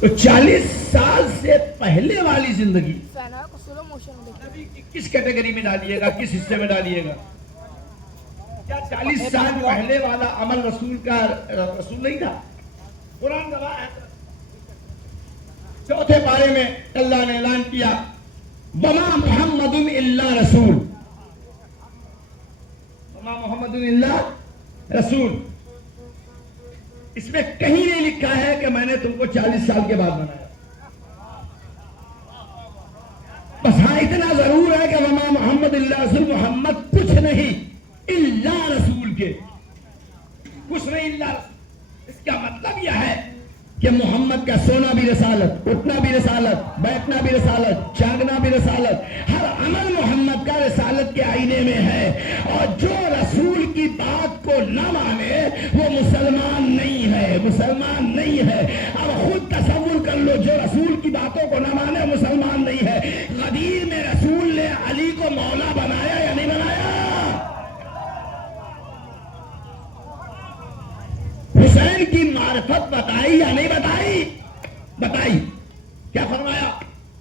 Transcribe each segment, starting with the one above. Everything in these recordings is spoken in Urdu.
تو 40 سال سے پہلے والی زندگی نبی کی کس کیٹیگری میں ڈالیے گا، کس حصے میں ڈالیے گا؟ کیا 40 سال پہلے والا عمل رسول کا رسول نہیں تھا؟ قرآن گواہ ہے۔ چوتھے پارے میں اللہ نے اعلان کیا وما محمد الا رسول، وما محمد الا رسول۔ اس میں کہیں نہیں لکھا ہے کہ میں نے تم کو 40 سال کے بعد بنایا۔ بس ہاں اتنا ضرور ہے کہ وما محمد الا رسول، محمد کچھ نہیں الا رسول کے، کچھ نہیں الا رسول۔ اس کا مطلب یہ ہے کہ محمد کا سونا بھی رسالت، اٹھنا بھی رسالت، بیٹھنا بھی رسالت، جاگنا بھی رسالت، ہر عمل محمد کا رسالت کے آئینے میں ہے۔ اور جو رسول کی بات کو نہ مانے وہ مسلمان نہیں ہے، مسلمان نہیں ہے۔ اب خود تصور کر لو، جو رسول کی باتوں کو نہ مانے وہ مسلمان نہیں ہے۔ غدیر میں رسول نے علی کو مولا بنایا یا نہیں بنایا؟ حسین کی معرفت بتائی یا نہیں بتائی؟ بتائی۔ کیا فرمایا؟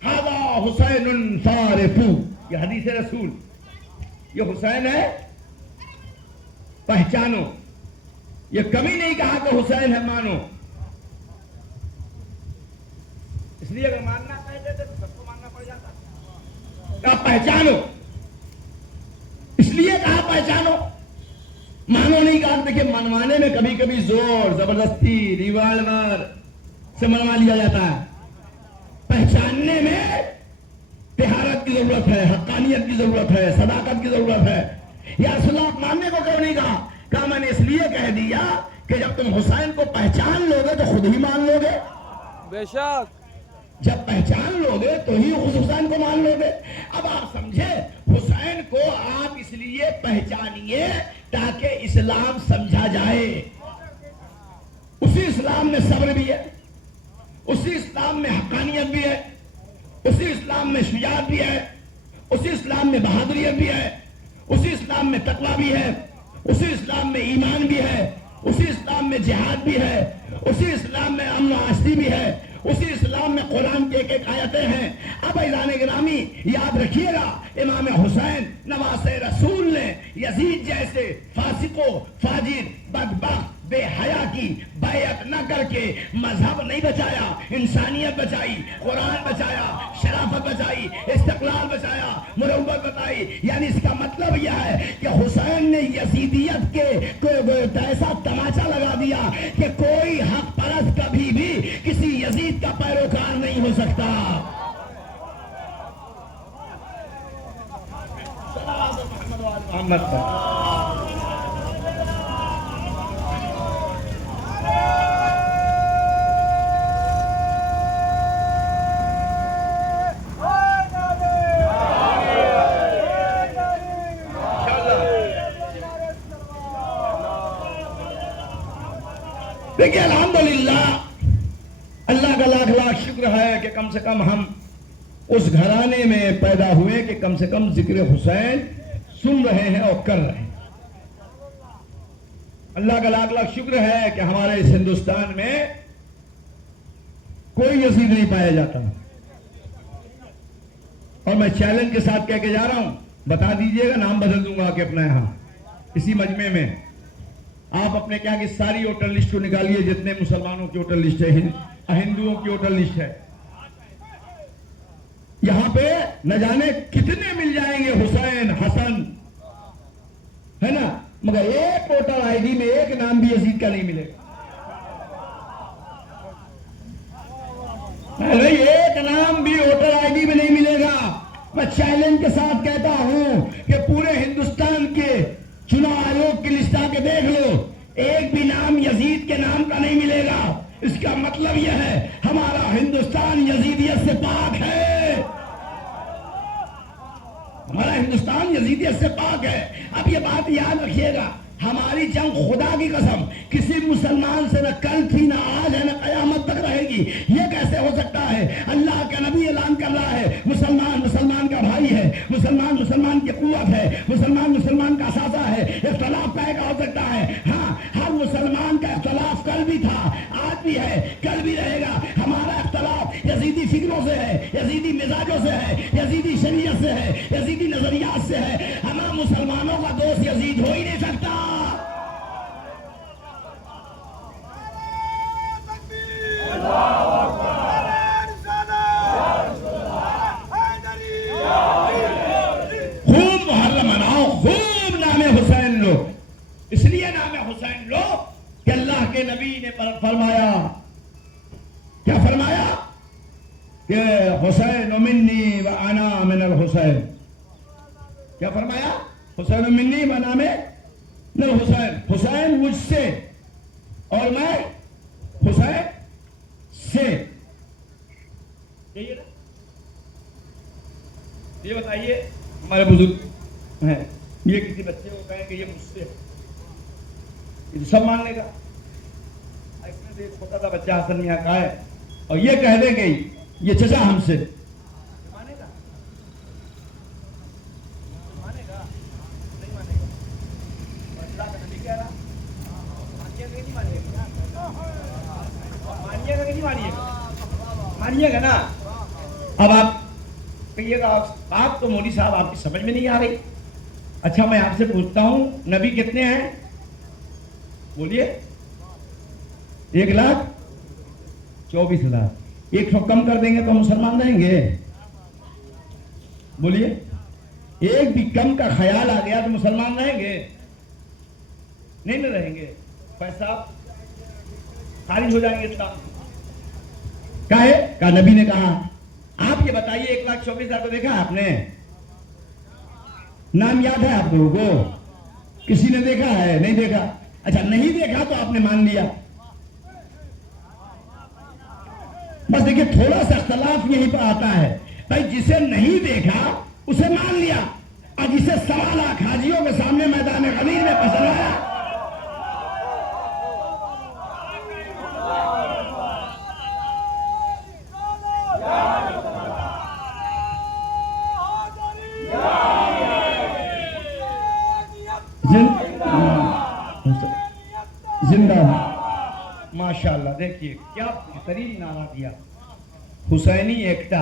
ھذا حسین فارفو، یہ حدیث رسول، یہ حسین ہے پہچانو۔ یہ کبھی نہیں کہا کہ حسین ہے مانو، اس لیے اگر ماننا کہتے تھے تو سب کو ماننا پڑ جاتا۔ کہا پہچانو، اس لیے کہا پہچانو، مانو نہیں کہا۔ دیکھیں منوانے میں کبھی کبھی زور زبردستی ریوالور سے منوا لیا جاتا ہے، پہچاننے میں طہارت کی ضرورت ہے، حقانیت کی ضرورت ہے، صداقت کی ضرورت ہے۔ یا رسول اللہ ماننے کو کیوں نہیں کہا؟ کہا میں نے اس لیے کہہ دیا کہ جب تم حسین کو پہچان لو گے تو خود ہی مان لو گے۔ بے شک جب پہچان لو گے تو ہی خود حسین کو مان لو گے۔ اب آپ سمجھے، حسین کو آپ اس لیے پہچانیے تاکہ اسلام سمجھا جائے۔ اسی اسلام میں صبر بھی ہے، اسی اسلام میں حقانیت بھی ہے، اسی اسلام میں شجاعت بھی ہے، اسی اسلام میں بہادریت بھی ہے، اسی اسلام میں تقویٰ بھی ہے، اسی اسلام میں ایمان بھی ہے، اسی اسلام میں جہاد بھی ہے، اسی اسلام میں امن و آشتی بھی ہے، اسی اسلام میں قرآن کی ایک ایک آیتیں ہیں۔ اب عزیزان گرامی یاد رکھیے گا، امام حسین نواسۂ رسول نے یزید جیسے فاسق و فاجر بدبخت بے حیا کی بیعت نہ کر کے مذہب نہیں بچایا، انسانیت بچائی، قرآن بچایا، شرافت بچائی، استقلال بچایا، مروت بتائی۔ یعنی اس کا مطلب یہ ہے کہ حسین نے یزیدیت کے ایسا تماچا لگا دیا کہ کوئی حق پرست کبھی بھی کسی یزید کا پیروکار نہیں ہو سکتا۔ محمد دیکھیں الحمدللہ اللہ کا لاکھ لاکھ شکر ہے کہ کم سے کم ہم اس گھرانے میں پیدا ہوئے کہ کم سے کم ذکر حسین سن رہے ہیں اور کر رہے ہیں۔ اللہ کا لاکھ لاکھ شکر ہے کہ ہمارے اس ہندوستان میں کوئی یزید نہیں پایا جاتا، اور میں چیلنج کے ساتھ کہہ کے جا رہا ہوں، بتا دیجئے گا، نام بدل دوں گا کہ اپنا یہاں اسی مجمع میں آپ اپنے کیا کہ ساری ووٹر لسٹ کو نکالیے، جتنے مسلمانوں کی ووٹر لسٹ ہے، ہندوؤں کی ووٹر لسٹ ہے، یہاں پہ نہ جانے کتنے مل جائیں گے حسین حسن، ہے نا، مگر ایک ووٹر آئی ڈی میں ایک نام بھی یزید کا نہیں ملے گا۔ ایک نام بھی ووٹر آئی ڈی میں نہیں ملے گا۔ میں چیلنج کے ساتھ کہتا ہوں کہ پورے ہندوستان کے چناؤ آیوگ کی لسٹ آ کے دیکھ لو، ایک بھی نام یزید کے نام کا نہیں ملے گا۔ اس کا مطلب یہ ہے ہمارا ہندوستان یزیدیت سے پاک ہے، ہمارا ہندوستان یزیدیت سے پاک ہے۔ اب یہ بات یاد رکھیے گا، ہماری جنگ خدا کی قسم کسی مسلمان سے نہ کل تھی، نہ آج ہے، نہ قیامت تک رہے گی۔ یہ کیسے ہو سکتا ہے؟ اللہ کا نبی اعلان کر رہا ہے مسلمان مسلمان کا بھائی ہے، مسلمان مسلمان کی قوت ہے، مسلمان مسلمان کا اثاثہ ہے۔ اختلاف کا ایک ہو سکتا ہے، ہاں ہر مسلمان کا اختلاف کل بھی تھا، آج بھی ہے، کل بھی رہے گا۔ ہمارا یزیدی فکروں سے ہے، یزیدی مزاجوں سے ہے، یزیدی شریعت سے ہے، یزیدی نظریات سے ہے. ہمارا مسلمانوں کا دوست یزید ہو ہی نہیں سکتا. خوب محرم مناؤ، خوب نام حسین لو. اس لیے نام حسین لو کہ اللہ کے نبی نے فرمایا، کیا فرمایا؟ کہ حسین منی و انا من الحسین. کیا فرمایا؟ حسین منی و انا من الحسین. حسین مجھ سے اور میں حسین سے. یہ بتائیے ہمارے بزرگ ہیں، یہ کسی بچے کو کہیں کہ یہ مجھ سے یہ سب مان لے گا. ایسے سے چھوٹا سا بچہ حسن میاں کا ہے اور یہ کہہ دے گئی یہ چچا ہم سے مانے گا؟ مانے گا؟ نہیں مانے گا. اللہ کا نبی کہہ رہا مانیے گا نہیں مانیے گا؟ مانیے گا کہ نہیں مانیے گا؟ مانیے گا نا. اب آپ کہیے گا آپ تو مولوی صاحب آپ کی سمجھ میں نہیں آ رہی. اچھا میں آپ سے پوچھتا ہوں نبی کتنے ہیں؟ بولیے. 1,24,000. 100 کم کر دیں گے تو مسلمان رہیں گے؟ بولیے. ایک بھی کم کا خیال آ گیا تو مسلمان رہیں گے؟ نہیں نہ رہیں گے. پیسہ خارج ہو جائیں گے اسلام. کہا ہے کہ نبی نے کہا. آپ یہ بتائیے 1,24,000 کو دیکھا آپ نے؟ نام یاد ہے آپ لوگوں کو؟ کسی نے دیکھا ہے؟ نہیں دیکھا. اچھا نہیں دیکھا تو آپ نے مان لیا. بس دیکھیے تھوڑا سا اختلاف یہیں پر آتا ہے. بھائی جسے نہیں دیکھا اسے مان لیا اور جسے 1.25 لاکھ حاجیوں کے سامنے میدان غدیر میں پسند آیا زندہ. ماشاءاللہ دیکھیے کیا بہترین نعرہ دیا. حسینی ایکتا.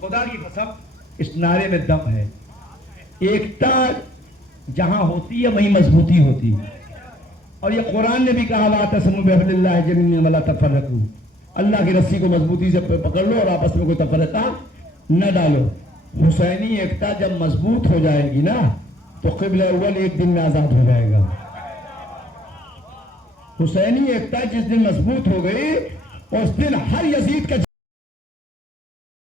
خدا کی قسم اس نعرے میں دم ہے. ایکتا جہاں ہوتی ہے وہیں مضبوطی ہوتی ہے. اور یہ قرآن نے بھی کہا واعتصموا بحبل اللہ جميعا ولا تفرقوا. اللہ کی رسی کو مضبوطی سے پکڑ لو اور آپس میں کوئی تفرقہ نہ ڈالو. حسینی ایکتا جب مضبوط ہو جائے گی نا تو قبلہ اول ایک دن میں آزاد ہو جائے گا. حسینی ایکتا جس دن مضبوط ہو گئی اس دن ہر یزید